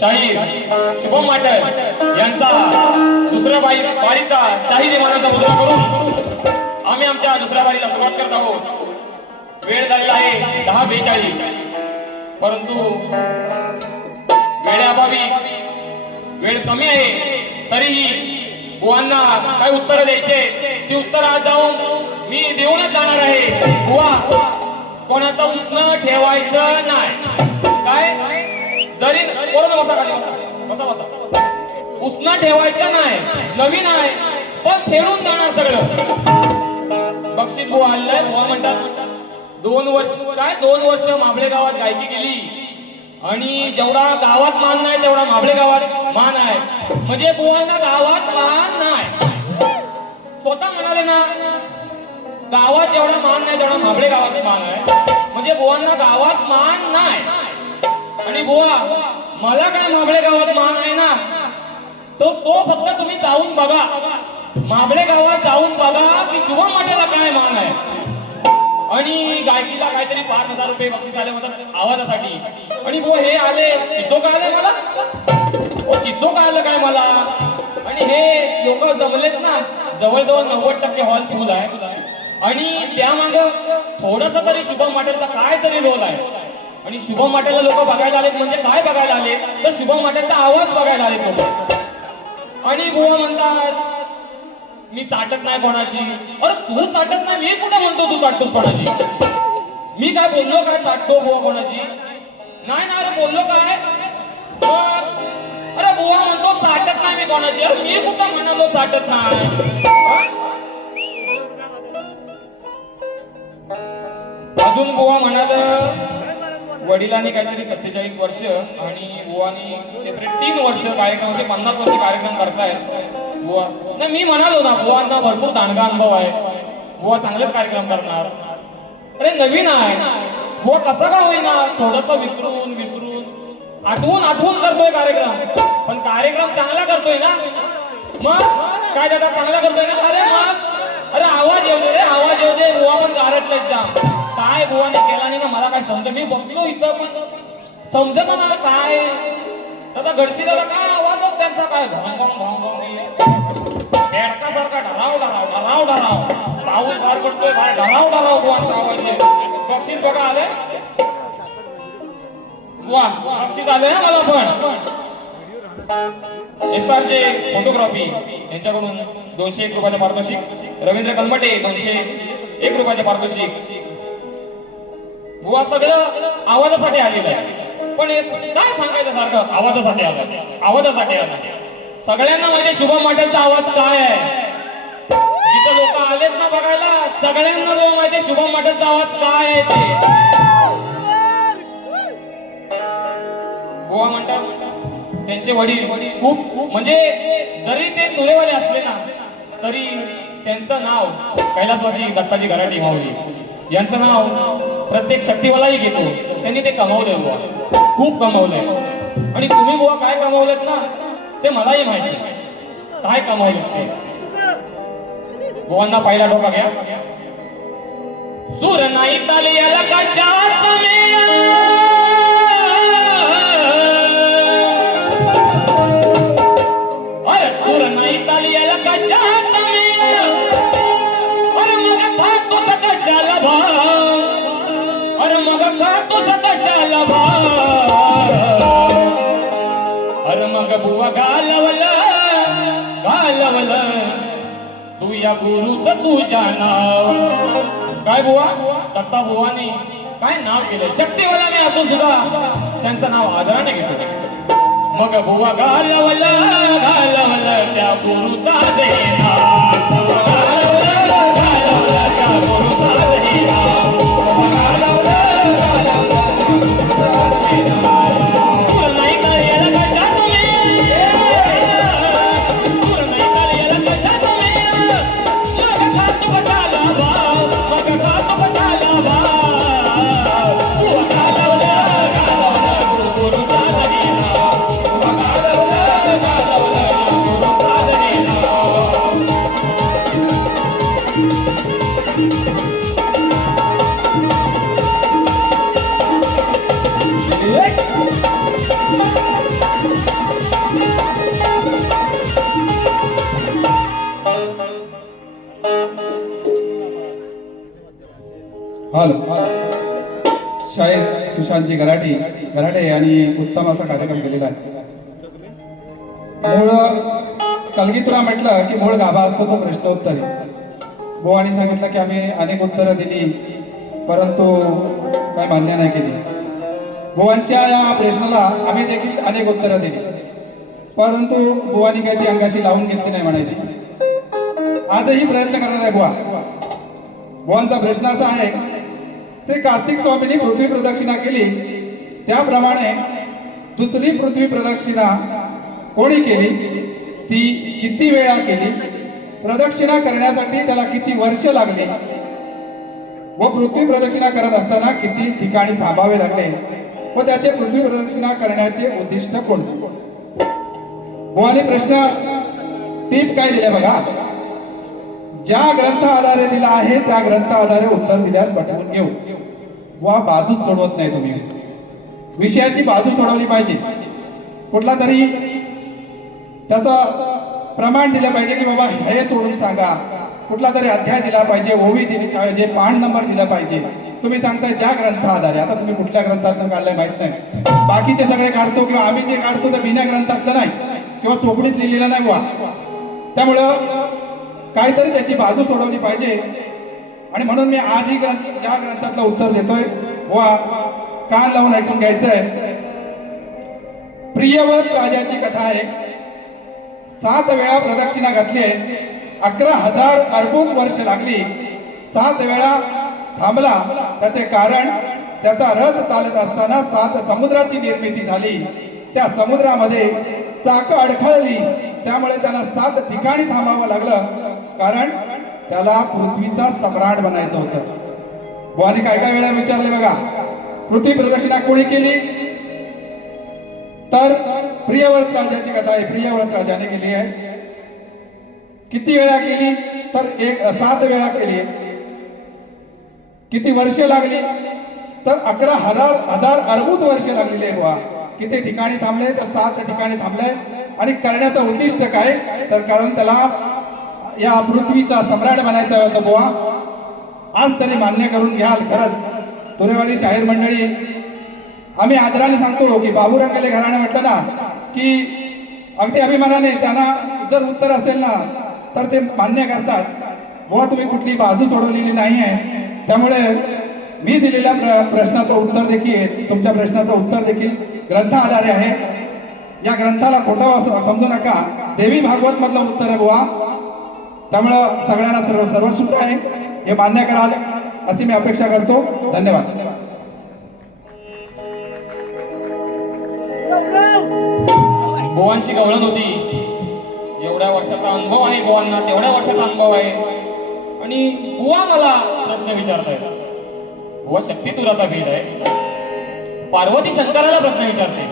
शाहीर शुभम माटल यांचा दुसऱ्या बारीचा शाही दिवाणाचा मुद्रा करून आम्ही आमच्या दुसऱ्या बारीला सुरुवात करत आहोत। वेळ झालेला आहे 10:42, परंतु वेळेअभावी वेळ कमी आहे, तरीही बुवांना काय उत्तर द्यायचे ती उत्तर आज जाऊन मी देऊनच जाणार आहे। बुवा, कोणाचं उष्ण ठेवायचं नाही, काय जरी बसा खाली बसा बसा बसा, उष्ण ठेवायचं नाही, नवीन आहे पण फेडून जाणार सगळं। बक्षीस बुवा आलाय, बुवा म्हणतात 2 वर्ष काय 2 वर्ष माबळे गावात गायकी केली आणि जेवढा गावात मान नाही तेवढा माबळे गावात मान आहे, म्हणजे बुवांना गावात मान नाही। स्वतः म्हणाले ना, गावात जेवढा मान नाही तेवढा माबळे गावात मान आहे, म्हणजे बुवांना गावात मान नाही। आणि बुवा, मला काय माबळे गावात मान आहे ना, तो फक्त तुम्ही जाऊन बघा, माबळे गावात जाऊन बघा की शुभम माटेला काय मान आहे। आणि गायकीला काहीतरी 5,000 रुपये बक्षीस आले होतात आवाजासाठी। आणि बुवा हे आले, चिचोका आले मला, ओ चिचोका आलं काय मला। आणि हे लोक जमलेत ना, जवळजवळ 90% हॉल फुल आहे आणि त्यामाग थोडस तरी शुभम माटेलचा काय तरी रोल आहे। आणि शुभम माटेलला लोक बघायला आलेत, म्हणजे काय बघायला आले तर शुभम माटेलचा आवाज बघायला आलेत लोक। आणि बुवा म्हणतात मी चाटत नाही कोणाची। अरे तू चाटत नाही, मी कुठे म्हणतो तू चाटतोस कोणाची? मी काय बोललो काय चाटतो बुवा कोणाची? नाही ना, अरे बोललो काय? अरे बुवा म्हणतो चाटत नाही मी कोणाची, अरे मी कुठं म्हणालो चाटत नाही। अजून बुवा म्हणाल वडिलांनी काहीतरी 47 वर्ष आणि बुवानी सेपरेट 3 वर्ष कार्यक्रम, 50 वर्ष कार्यक्रम करतायत बुवा। नाही मी म्हणालो ना, बुवांना भरपूर दांडगा अनुभव आहे, बुवा चांगलेच कार्यक्रम करणार। अरे नवीन आहे बुवा, कसा का होईना थोडस विसरून विसरून आठवून आठवून करतोय कार्यक्रम, पण कार्यक्रम चांगला करतोय ना. मग काय दादा चांगला करतोय ना. अरे मग अरे आवाज येऊ दे रे, आवाज येऊ दे. बुवा पण गारटलेच जाम. काय बुवाने केला नाही ना मला काय समज. मी बसलो इथं पण समजत मला काय त्याचा घडशी झाला काय आवाज त्यांचा काय बेडकासारखा ढराव ढराव ढराव ढराव. पाऊस बाहेर पडतोय बाहेर ढराव ढराव बुवांचा आवाज आहे. बक्षीस बघा आले वा, बक्षीस आले ना मला पण. SRJ फोटोग्राफी यांच्याकडून 201 रुपयाचे पारितोषिक. रवींद्र कलमटे 201 रुपयाचे पारितोषिक. बुवा सगळं आवाजासाठी आलेलं आहे, पण काय सांगायचं सारखं आवाजासाठी आलं आवाजासाठी आलं. सगळ्यांना माझ्या शुभम हॉटेलचा आवाज काय आहे, जिथं लोक आलेत ना बघायला सगळ्यांना बुवा माझ्या शुभम हॉटेलचा आवाज काय आहे ते. बुवा म्हणतात त्यांचे वडील खूप म्हणजे जरी ते तुरेवाले असले ना तरी त्यांचं नाव कैलासवासी दत्ताजी गराटी माऊली यांचं नाव प्रत्येक शक्तीवालाही घेतो. त्यांनी ते कमावलंय बुवा, खूप कमावलंय. आणि तुम्ही बुवा काय कमावलेत ना ते मलाही माहिती काय कमावलेत ते. बुवांना पहिला डोका घ्या. सूर नाही ताली याला कशात अरे सूर नाही ताली याला कशात अरे मग थातो कशाला भाव अरे मग थातो कशाला भाव अरे मग बुवा घालवलं तू या गुरुचं तुझ्या नाव. काय बुवा दत्ता बुवानी काय नाव केलं शक्तीवाला मी असो सुद्धा त्यांचं नाव आदराने घेतो. मग बुवा घालवलं त्या गुरुचा देना त्या गुरुचा देना शाहीर सुशांतजी गराटे यांनी उत्तम असा कार्यक्रम केलेला आहे. मूळ कलगीतुरा म्हटलं की मूळ गाभा असतो तो प्रश्नोत्तरी. बुवानी सांगितलं की आम्ही अनेक उत्तरं दिली परंतु काही मान्य नाही केली. बुवांच्या या प्रश्नाला आम्ही देखील अनेक उत्तरं दिली परंतु बुवानी काही ती अंगाशी लावून घेतली नाही म्हणायची. आजही प्रयत्न करणार आहे बुवा. बुवांचा प्रश्न असा आहे, श्री कार्तिक स्वामींनी पृथ्वी प्रदक्षिणा केली त्याप्रमाणे दुसरी पृथ्वी प्रदक्षिणा कोणी केली, ती किती वेळा केली, प्रदक्षिणा करण्यासाठी त्याला किती वर्ष लागली व पृथ्वी प्रदक्षिणा करत असताना किती ठिकाणी थांबावे लागले व त्याचे पृथ्वी प्रदक्षिणा करण्याचे उद्दिष्ट कोणते. बुवानी प्रश्न टीप काय दिले बघा. ज्या ग्रंथ आधारे दिला आहे त्या ग्रंथ आधारे उत्तर दिल्यास पटवून घेऊ. वा बाजूच सोडवत नाही तुम्ही, विषयाची बाजू सोडवली पाहिजे. कुठला तरी त्याचं प्रमाण दिलं पाहिजे की बाबा हे सोडून सांगा. कुठला तरी अध्याय दिला पाहिजे, ओवी दिली पाहिजे, पान नंबर दिला पाहिजे. तुम्ही सांगताय ज्या ग्रंथ आधारे. आता तुम्ही कुठल्या ग्रंथातून काढलंय माहित नाही. बाकीचे सगळे काढतो किंवा आम्ही जे काढतो ते बिना ग्रंथातलं नाही किंवा चोपडीत लिहिलेलं नाही. वा त्यामुळं काहीतरी त्याची बाजू सोडवली पाहिजे आणि म्हणून मी आजही ज्या ग्रंथातलं उत्तर देतोय वा कान लावून ऐकून घ्यायचंय. प्रियव्रत राजाची कथा आहे. 7 वेळा प्रदक्षिणा घातली आहे. 11,000 अर्बुद वर्ष लागली. 7 वेळा थांबला. त्याचे कारण त्याचा रथ चालत असताना 7 समुद्राची निर्मिती झाली. त्या समुद्रामध्ये चाक अडखळली त्यामुळे त्याला 7 ठिकाणी थांबावं लागलं कारण त्याला पृथ्वीचा सम्राट बनायचं होतं. बुवाने काय काय वेळा विचारले बघा. पृथ्वी प्रदक्षिणा कोणी केली? तर प्रियव्रत राजाची कथा आहे, प्रियव्रत राजाने केली आहे. किती वेळा केली? तर 7 वेळा केली. किती वर्षे लागली? तर 11,000 अर्बुद वर्षे लागलेली आहे बुवा. किती ठिकाणी थांबले? तर 7 ठिकाणी थांबले. आणि करण्याचं उद्दिष्ट काय? तर कारण त्याला या पृथ्वीचा सम्राट बनायचा होता बुवा. आज तरी मान्य करून घ्याल. खरंच तोरेवाडी शाहीर मंडळी आम्ही आदराने सांगतो की बाबूरंगाले घराणे म्हटलं ना की अगदी अभिमानाने त्यांना जर उत्तर असेल ना तर ते मान्य करतात. बुवा तुम्ही कुठली बाजू सोडवलेली नाही आहे. त्यामुळे मी दिलेल्या प्रश्नाचं उत्तर देखील, तुमच्या प्रश्नाचं उत्तर देखील ग्रंथ आधारे आहे. या ग्रंथाला खोटं समजू नका. देवी भागवत मधलं उत्तर आहे बुवा. त्यामुळं सगळ्यांना सर्वश्रुत आहे हे मान्य कराल अशी मी अपेक्षा करतो. धन्यवाद. बुवांची गवळण होती. एवढ्या वर्षाचा अनुभव आहे बुवांना, तेवढ्या वर्षाचा अनुभव आहे. आणि बुवा मला प्रश्न विचारतायत. बुवा शक्तितुराचा भेद आहे. पार्वती शंकराला प्रश्न विचारते,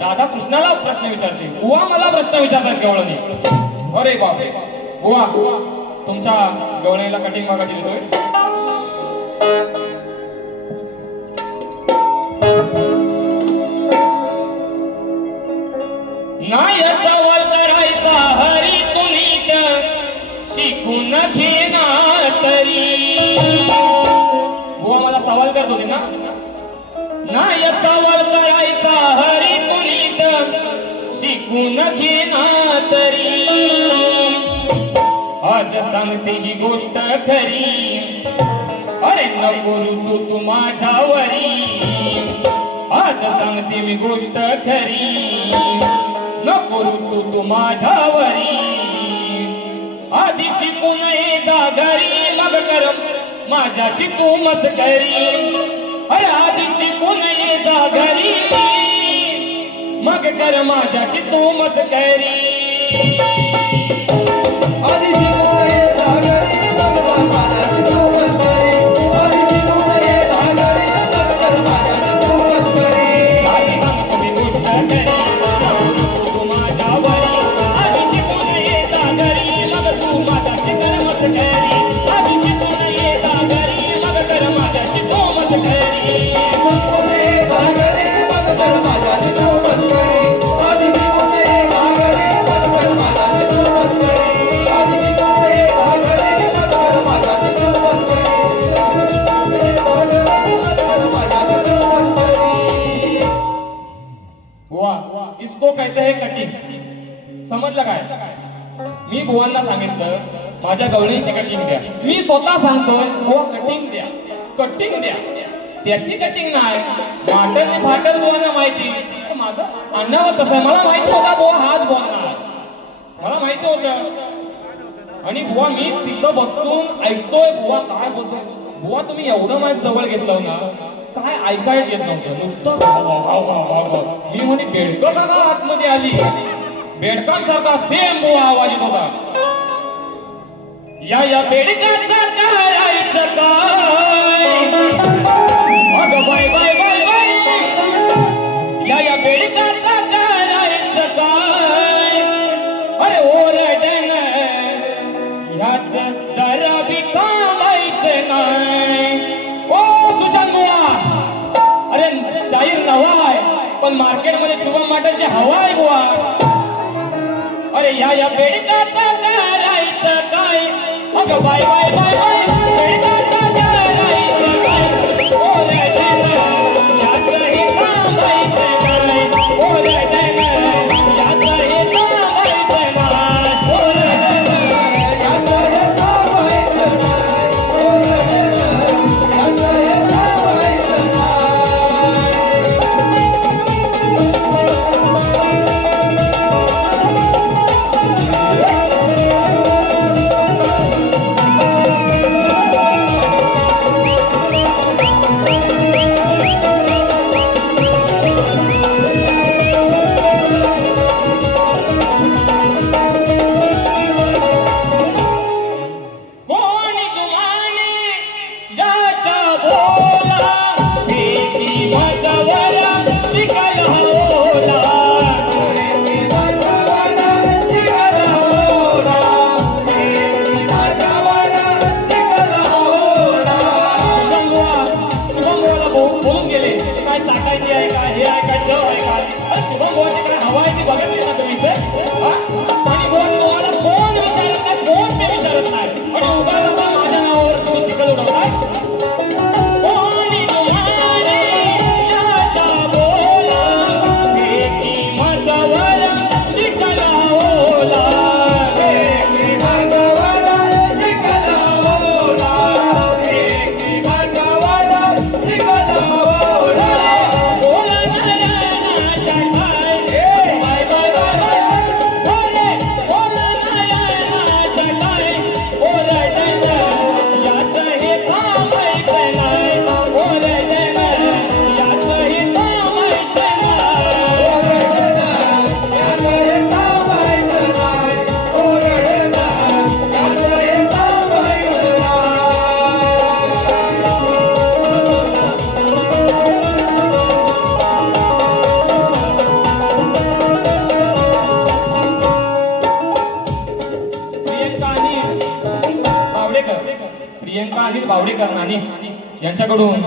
राधा कृष्णाला प्रश्न विचारते. बुवा मला प्रश्न विचारतात गवळणी. अरे बापरे. बुवा तुमच्या गवळणीला कटिंग मागाशी देतोय. नाही सवाल करायचा हरी तुनीत शिकून घेणार तरी. बुवा मला सवाल करत होते ना. नाही सवाल करायचा हरी तुनीत शिकून घेणार तरी. आज सांगते ही गोष्ट खरी. अरे नको रुसू तू माझ्यावरी. आज सांगते मी गोष्ट खरी. नको रुसू तू माझ्यावरी. आधी शिकून ये जा घरी मग कर माझ्याशी तू मस्करी. अरे आधी शिकून ये जा घरी मग कर माझ्याशी तू मस्करी. आधी शिकून ये जा घरी मग कर माझ्याशी तू मस्करी. आधी शिकून ये जा घरी मग कर माझ्याशी तू मस्करी. आधी सांगतो मी गोष्ट खरी. तू माझ्यावरी. आधी शिकून ये जा घरी मग तू माझ्याशी कर मस्करी. आधी शिकून ये जा घरी मग कर माझ्याशी तू मस्करी. शिकून ये जा घरी मग कर माझ्याशी तू मस्करी. आधी शिकून ये जा घरी मग कर माझ्याशी तू मस्करी. आधी शिकून ये जा घरी मग कर माझ्याशी तू मस्करी. आधी शिकून ये जा घरी मग कर माझ्याशी तू मस्करी. बुवा इसको कहते हैं कटिंग. समजलं काय? मी बुवांना सांगितलं माझ्या गवळणीची कटिंग द्या. मी स्वतः सांगतोय बुवा कटिंग द्या, कटिंग द्या. त्याची कटिंग नाही फाटल नाही फाटल बुवांना माहिती. माझं अण्णावर तसं आहे. मला माहिती होता बुवा हाच बोलणार. मला माहिती होतं. आणि बुवा मी तिथं बसून ऐकतोय बुवा काय बोलतोय. बुवा तुम्ही एवढं माहिती जवळ घेतलं ना काय ऐकायच येत नव्हतं. नुसतं घाव घाव घाव घाव घाव. मी म्हणे बेडकं का आतमध्ये आली. बेडकांसारखा सेम बुवा आवाज येत होता. या बेडकाचा करायचं काय. अगं बाय बाय बाय बाय. या बेडकाचा करायचं काय. अरे ओरडण ह्यात जरा बी कामायचं नाही. ओ सुशांत बुवा. अरे शाहीर नवा आहे पण मार्केटमध्ये शुभम माटनची हवा आहे बुवा. अरे या बेडकाचा करायचं काय. अगं बाय बाय बाय बाय. बेडकाचा करायचं काय. ओरडण ह्यातही कामायचं नाही. ओरडण ह्यातही कामायचं नाही. ओरडण यातही कामायचं नाही. ओरडण यातही कामायचं नाही. प्रियंका अनिल बावडेकर नाणी यांच्याकडून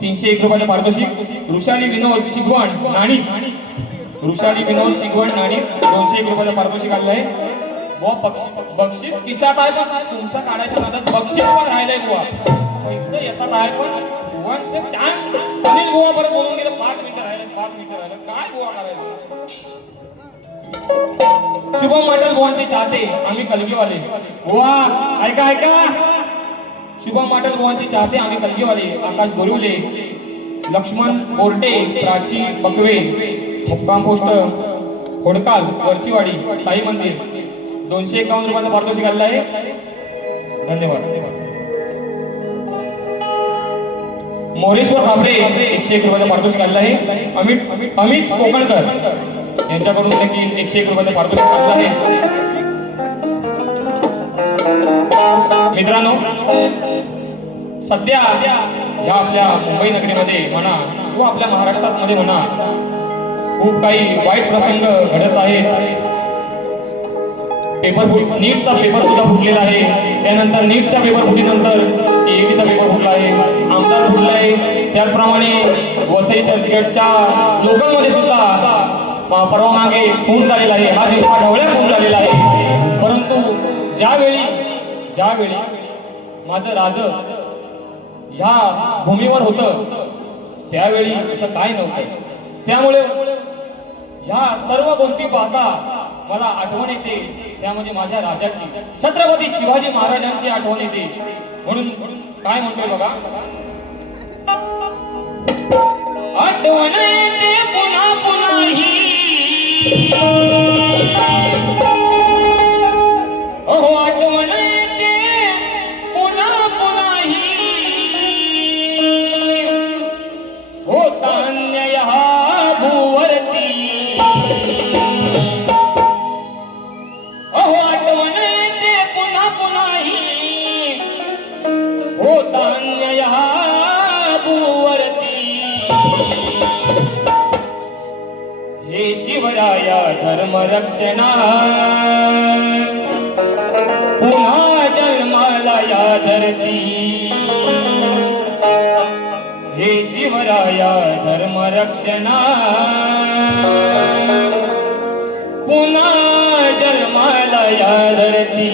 301 रुपयाचे पारितोषिक, वृषाली विनोद शिगवण नाणी, वृषाली विनोद शिगवण नाणी 201 रुपयाचे पारितोषिक आलेलं आहे. बुवा बक्षीस खिशात आहे पण तुमच्या काढायच्या नादात बक्षीस पण राहिलंय बुवा. पैसे येतात आहे पण बुवांचे टाइम अनिल बुवा बरं बोलून गेले 5 मिनिटं राहिले 5 मिनिटं राहिले काय बुवा करायचं. शुभम माटल बुवांचे चाहते आम्ही कलगीवाले. बुवा ऐका ऐका. शुभम माटल बुवांचे चाहते आम्ही कलगीवाले. आकाश गोरिवले, लक्ष्मण बोर्टे, प्राची बकवे, मुक्काम पोस्ट होडकाल, वरचीवाडी, साई मंदिर 251 रुपयाचा पारितोषिक आलेला आहे. धन्यवाद. मोरेश्वर खाबरे 101 रुपयाचा पारितोषिक आलेला आहे. अमित कोकणकर यांच्याकडून देखील 101 रुपयाचा पारितोषिक आलेला आहे. मित्रांनो, सध्या ह्या आपल्या मुंबई नगरीमध्ये म्हणा किंवा आपल्या महाराष्ट्रामध्ये म्हणा खूप काही वाईट प्रसंग घडत आहेत. नीटचा पेपर सुद्धा फुटलेला आहे. त्यानंतर नीटच्या पेपर फुटीनंतर टीईटीचा पेपर फुटला आहे, आमदार फुटला आहे. त्याचप्रमाणे वसई चर्चगेटच्या लोकलमध्ये सुद्धा परवा मागे खून झालेला आहे. हा दिवसा ढवळ्या खून झालेला आहे. परंतु ज्यावेळी माझं राज ह्या भूमीवर होतं त्यावेळी असं काय नव्हतं. त्यामुळे ह्या सर्व गोष्टी पाहता मला आठवण येते त्या म्हणजे माझ्या राजाची, छत्रपती शिवाजी महाराजांची आठवण येते. म्हणून काय म्हणतोय बघा. आठवण येते पुन्हा पुन्हा ही, अहो आठवण येते पुन्हा पुन्हा ही, होता अन्याय हा भूवरती. अहो आठवण येते पुन्हा पुन्हा ही, होता अन्याय हा भूवरती. हे शिवराया धर्मरक्षणा पुन्हा जन्माला या धरती. हे शिवराया धर्मरक्षणा पुन्हा जन्माला या धरती.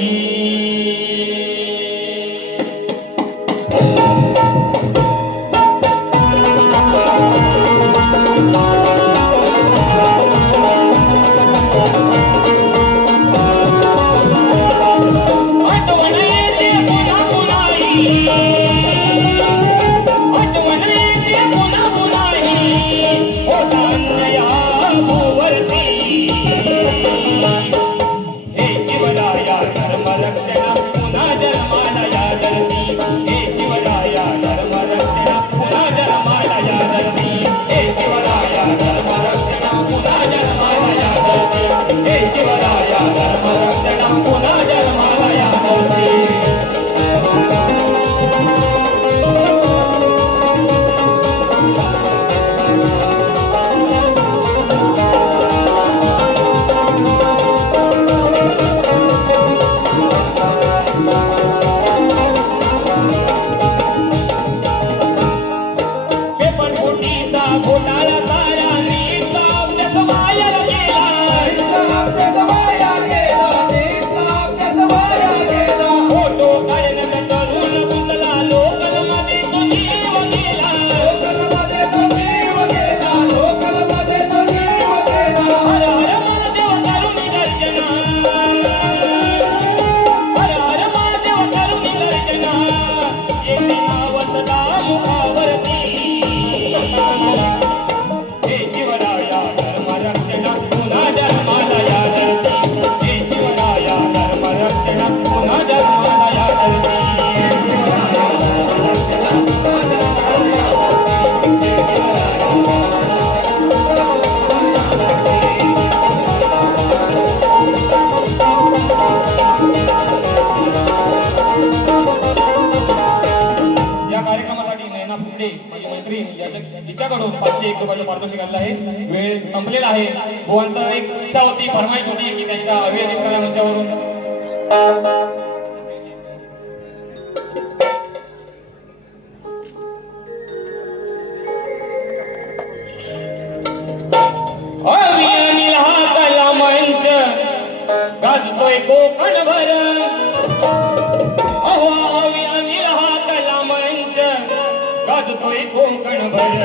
हिच्याकडून 501 रुपयाचं पारितोषिक आलेलं आहे. वेळ संपलेला आहे. बुवांचं एक इच्छा होती, फरमाईश होती की त्यांच्या अभियानित करा मंचावरून गाजतोय कोकणभर अहो आवी अनिल हा कला मंच गाजतोय कोकणभर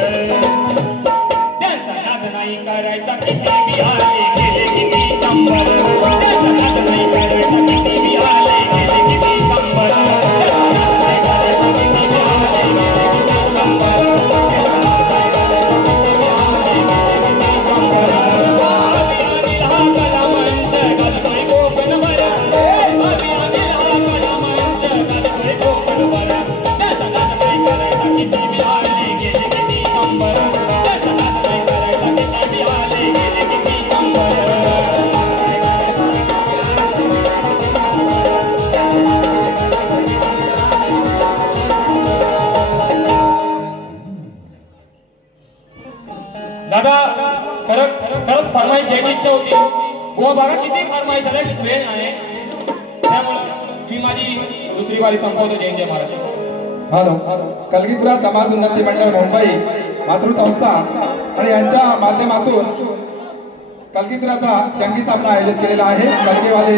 त्यांचा नाद नाही करायचा किती बी आले गेले किती शंभर त्यांचा नाद नाही करायचा किती बी आले गेले किती शंभर त्यांचा नाद नाही करायचा किती बी आले गेले किती शंभर त्यांचा नाद नाही करायचा किती बी आले गेले किती शंभर आवी अनिल हा कला मंच गाजतोय कोकणभर आवी अनिल हा कला मंच गाजतोय कोकणभर त्यांचा नाद नाही करायचा किती बी आले गेले किती शंभर त्यांचा नाद नाही करायचा किती बी आले गेले किती शंभर दादा खरंच खरंच फरमाईश घ्यायची इच्छा होती बुवा बघा किती फरमाईश आल्या वेळ नाही त्यामुळं मी माझी दुसरी वारी संपवतो जय जय महाराज हॅलो कलगीतुरा समाज उन्नती मंडळ मुंबई मातृसंस्था आणि यांच्या माध्यमातून कलगीतुराचा जंगी सामना आयोजित केलेला आहे कलगीवाले